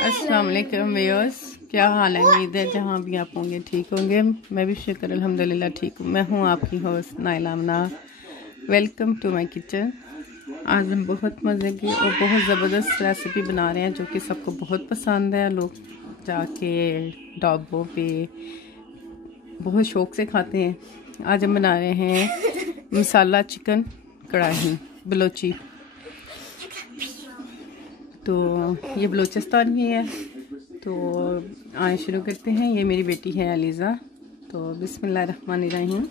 अस्सलाम वालेकुम व्यूअर्स, क्या हाल है? उम्मीद है जहाँ भी आप होंगे ठीक होंगे। मैं भी शुक्र अल्हम्दुलिल्लाह ठीक हूँ। मैं हूँ आपकी host Naila Mana. Welcome to my kitchen. आज हम बहुत मज़े की और बहुत ज़बरदस्त रेसिपी बना रहे हैं जो कि सबको बहुत पसंद है। लोग जाके ढाबों पे बहुत शौक़ से खाते हैं। आज हम बना रहे हैं मसाला चिकन कढ़ाई बलोची। तो ये बलूचिस्तान की है। तो आए शुरू करते हैं। ये मेरी बेटी है अलीज़ा। तो बिस्मिल्लाहिर्रहमानिर्रहीम।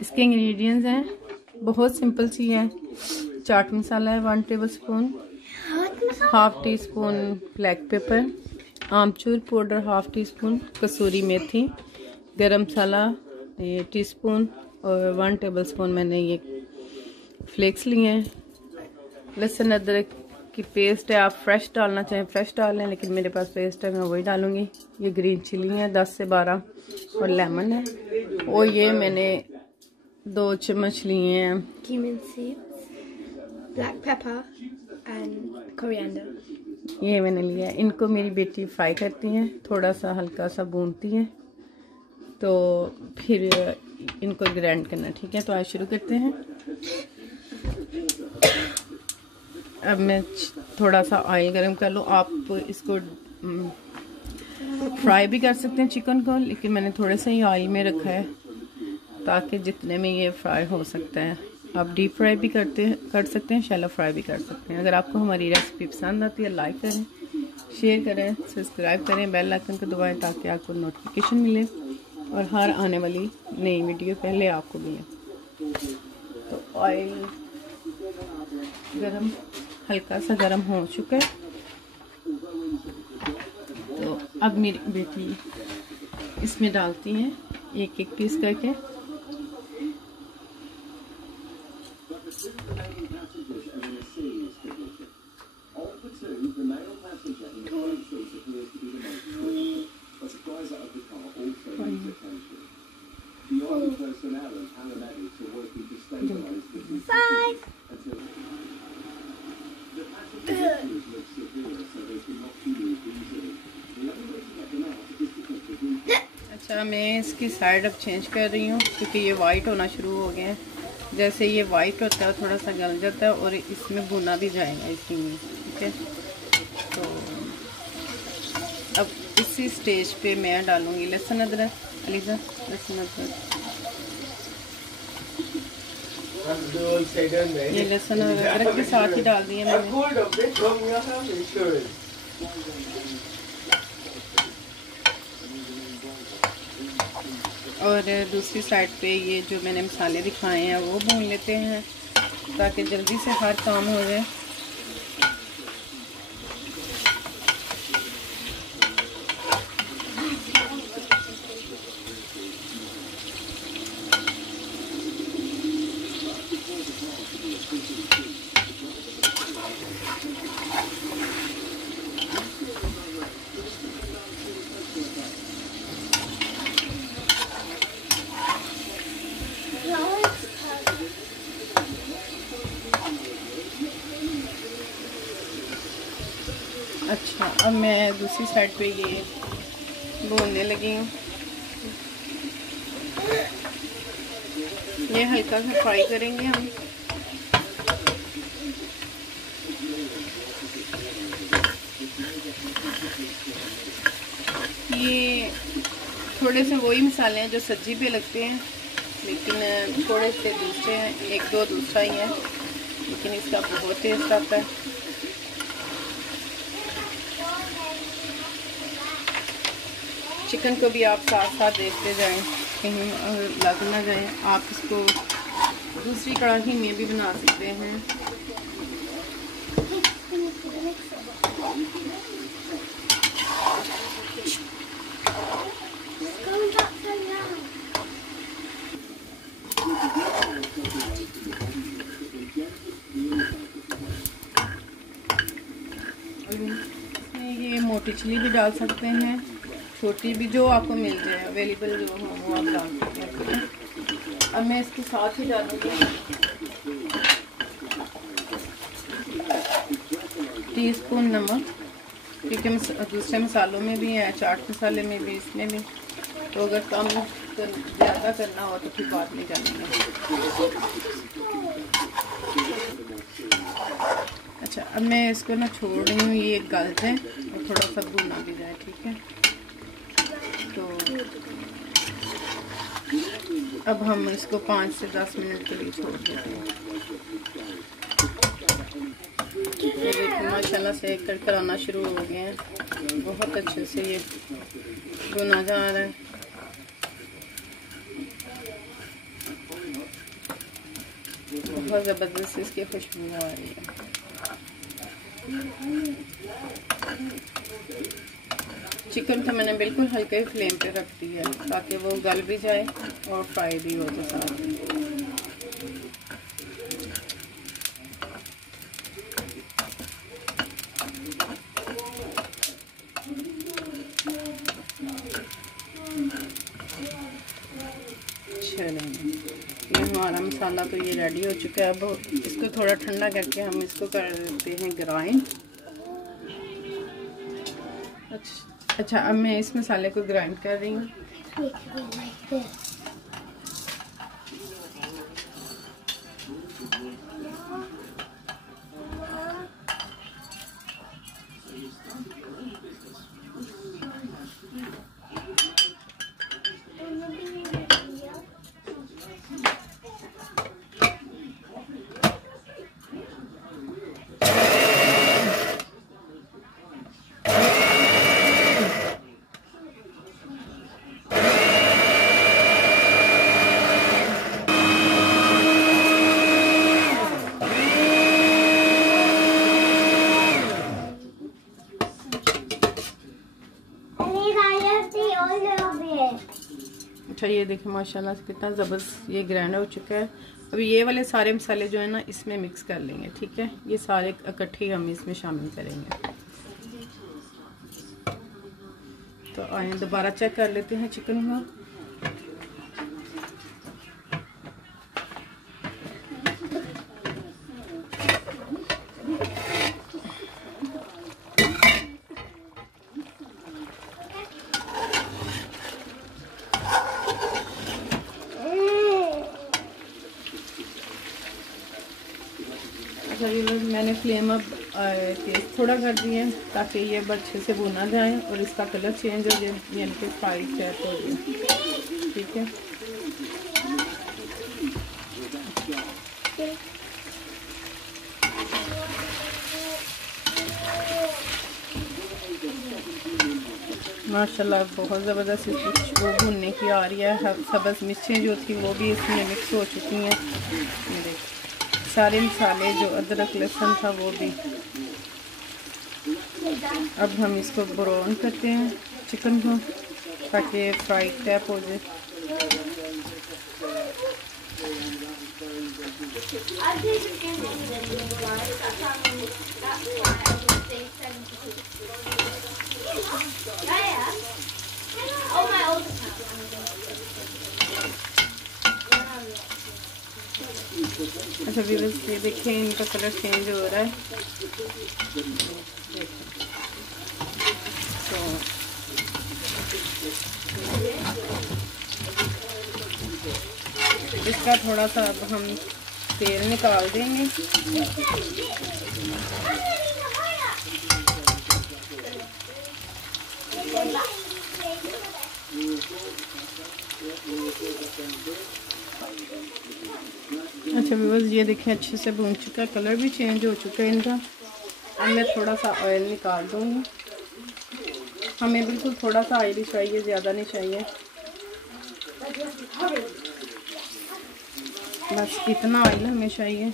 इसके इंग्रेडिएंट्स हैं, बहुत सिंपल सी है। चाट मसाला है 1 tablespoon, half teaspoon black pepper, amchur powder half teaspoon, kasuri methi, garam masala ये टीस्पून और 1 टेबल स्पून मैंने ये फ्लेक्स लिए हैं। लहसुन अदरक की पेस्ट है, आप फ्रेश डालना चाहें फ्रेश डाल लें, लेकिन मेरे पास पेस्ट है मैं वही डालूंगी। ये ग्रीन चिली है 10 से 12 और लेमन है। और ये मैंने 2 चम्मच लिए हैं cumin seeds, black pepper and coriander। ये मैंने लिया है। इनको मेरी बेटी फ्राई करती हैं, थोड़ा सा हल्का सा भूनती हैं, तो फिर इनको ग्राइंड करना। ठीक है, तो आज शुरू करते हैं। अब मैं थोड़ा सा ऑयल गरम कर लूँ। आप इसको फ्राई भी कर सकते हैं चिकन को, लेकिन मैंने थोड़ा सा ही ऑयल में रखा है ताकि जितने में ये फ्राई हो सकता है। आप डीप फ्राई भी कर सकते हैं, शैलो फ्राई भी कर सकते हैं। अगर आपको हमारी रेसिपी पसंद आती है लाइक करें, शेयर करें, सब्सक्राइब करें, बेल आइकन को दबाएं ताकि आपको नोटिफिकेशन मिले और हर आने वाली नई वीडियो पहले आपको मिले। तो ऑयल गरम हल्का सा गरम हो चुका है। तो अब मेरी बेटी इसमें डालती हैं एक एक पीस करके। अच्छा, मैं इसकी साइड अब चेंज कर रही हूँ क्योंकि ये वाइट होना शुरू हो गए हैं। जैसे ये वाइट होता है थोड़ा सा गल जाता है और इसमें भुना भी जाएगा इसी में। ठीक है, तो अब इसी स्टेज पे मैं डालूँगी लहसुन अदरक। अलीज़ा, लहसुन अदरक, ये लहसुन अदरक के साथ ही डाल दिया मैंने। और दूसरी साइड पे ये जो मैंने मसाले दिखाए हैं वो भून लेते हैं ताकि जल्दी से हर काम हो जाए। अच्छा, अब मैं दूसरी साइड पे ये भूनने लगी हूँ। ये हल्का सा फ्राई करेंगे हम। ये थोड़े से वही मसाले हैं जो सब्जी पे लगते हैं, लेकिन थोड़े से दूसरे हैं, 1-2 दूसरा ही है, लेकिन इसका बहुत टेस्ट आता है। चिकन को भी आप साथ साथ देखते जाएं, कहीं लग ना जाए। आप इसको दूसरी कढ़ाई में भी बना सकते हैं। ये मोटी चिली भी डाल सकते हैं, छोटी भी, जो आपको मिल जाए अवेलेबल जो हो वो आप डाल सकते हैं। अब मैं इसके साथ ही डालूंगी टीस्पून नमक, क्योंकि दूसरे मसालों में भी है, चाट मसाले में भी, इसमें भी। तो अगर कम ज़्यादा करना हो तो फिर बात नहीं करनी है। अच्छा, अब मैं इसको ना छोड़ रही हूँ, ये गल जाए और थोड़ा सा भुना भी जाए, ठीक है। तो अब हम इसको 5 से 10 मिनट के लिए छोड़ देते हैं। ये देखिए माशाल्लाह से कर आना शुरू हो गए हैं, बहुत अच्छे से ये भुना जा रहा है। बहुत ज़बरदस्त इसकी खुशबू आ रही है। चिकन तो मैंने बिल्कुल हल्के फ्लेम पे रख दी है ताकि वो गल भी जाए और फ्राई भी हो जाए साथ में। ये हमारा मसाला तो ये रेडी हो चुका है। अब इसको थोड़ा ठंडा करके हम इसको कर देते हैं ग्राइंड। अच्छा, अब मैं इस मसाले को ग्राइंड कर रही हूँ। अच्छा, ये देखिए माशाल्लाह से कितना ज़बरदस्त ये ग्राइंड हो चुका है। अभी ये वाले सारे मसाले जो है ना इसमें मिक्स कर लेंगे, ठीक है। ये सारे इकट्ठे हम इसमें शामिल करेंगे। तो आइए दोबारा चेक कर लेते हैं चिकन को। अच्छा, ये मैंने फ्लेम अब तेज़ थोड़ा कर दिया है ताकि ये अच्छे से भुना जाए और इसका कलर चेंज हो जाए, यानी कि फ्राई टाइप हो जाए, ठीक है। माशाल्लाह बहुत ज़बरदस्त वो भुनने की आ रही है। सब्ज़ मिर्चें जो थी वो भी इसमें मिक्स हो चुकी हैं। सारे मसाले जो अदरक लहसुन था वो भी। अब हम इसको ब्राउन करते हैं चिकन को ताकि फ्राई टाइप हो जाए। अच्छा व्यूअर्स, ये देखें इनका कलर चेंज हो रहा है। तो इसका थोड़ा सा अब हम तेल निकाल देंगे। अच्छा व्यूअर्स, ये देखें अच्छे से भून चुका है, कलर भी चेंज हो चुका है इनका। अब मैं थोड़ा सा ऑयल निकाल दूँगी। हमें बिल्कुल थोड़ा सा ऑयल ही चाहिए, ज़्यादा नहीं चाहिए, बस इतना ऑयल हमें चाहिए।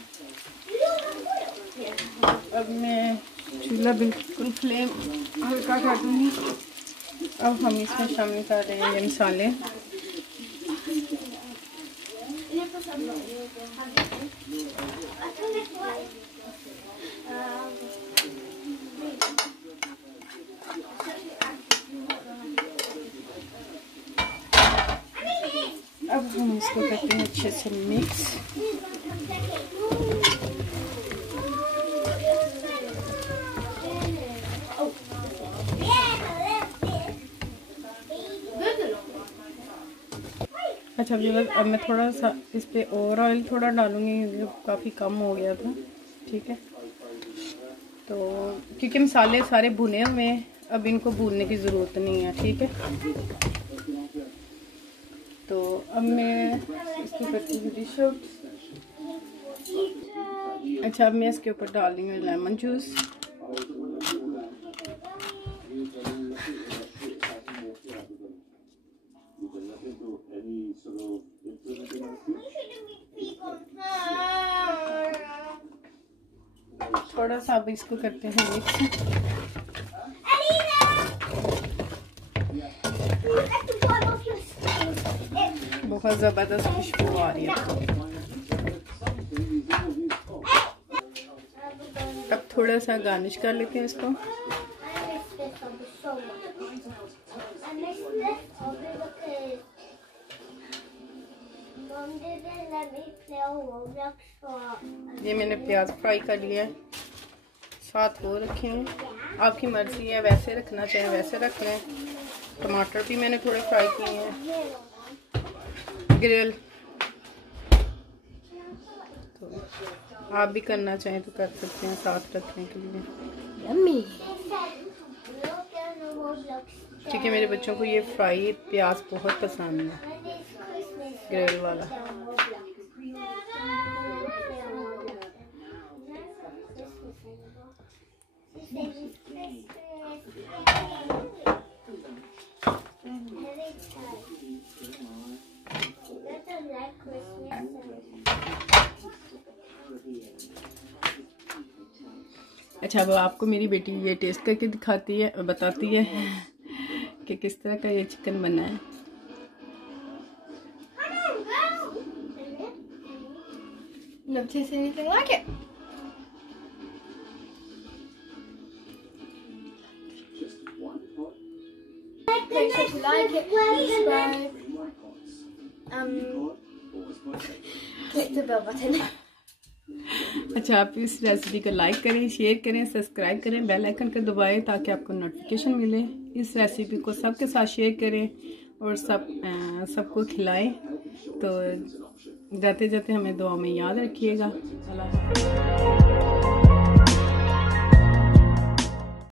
अब मैं चूल्हा बिल्कुल फ्लेम हल्का कर दूँगी। अब हम इसमें शामिल कर रहे हैं ये मसाले। अब हम इसको करते हैं अच्छे से मिक्स। अच्छा व्यूअर्स, अब मैं थोड़ा सा इस पे और ऑयल थोड़ा डालूँगी, जो काफ़ी कम हो गया था। ठीक है, तो क्योंकि मसाले सारे भुने हुए हैं, अब इनको भूनने की ज़रूरत नहीं है। ठीक है, तो अब मैं इसके करती हूँ डिश आउट। अच्छा, अब मैं इसके ऊपर डाल रही हूँ लेमन जूस। थोड़ा सा अब इसको करते हैं मिक्स। बहुत ज़बरदस्त खुशबू आ रही है। अब थोड़ा सा गार्निश कर लेते हैं इसको। ये मैंने प्याज फ्राई कर लिया है, साथ वो रखे हैं। आपकी मर्जी है, वैसे रखना चाहे वैसे रख लें। टमाटर भी मैंने थोड़े फ्राई किए हैं ग्रिल, तो आप भी करना चाहें तो कर सकते हैं साथ रखने के लिए। क्योंकि मेरे बच्चों को ये फ्राई प्याज बहुत पसंद है, ग्रिल वाला। अच्छा, अब आपको मेरी बेटी ये टेस्ट करके दिखाती है और बताती है कि किस तरह का ये चिकन बना है। Notice anything like it? Make sure to like it, subscribe, click the bell button. अच्छा, आप इस रेसिपी को लाइक करें, शेयर करें, सब्सक्राइब करें, बेल आइकन को दबाएं ताकि आपको नोटिफिकेशन मिले। इस रेसिपी को सबके साथ शेयर करें और सबको खिलाएं। तो जाते जाते हमें दुआ में याद रखिएगा। अल्लाह हाफ़िज़।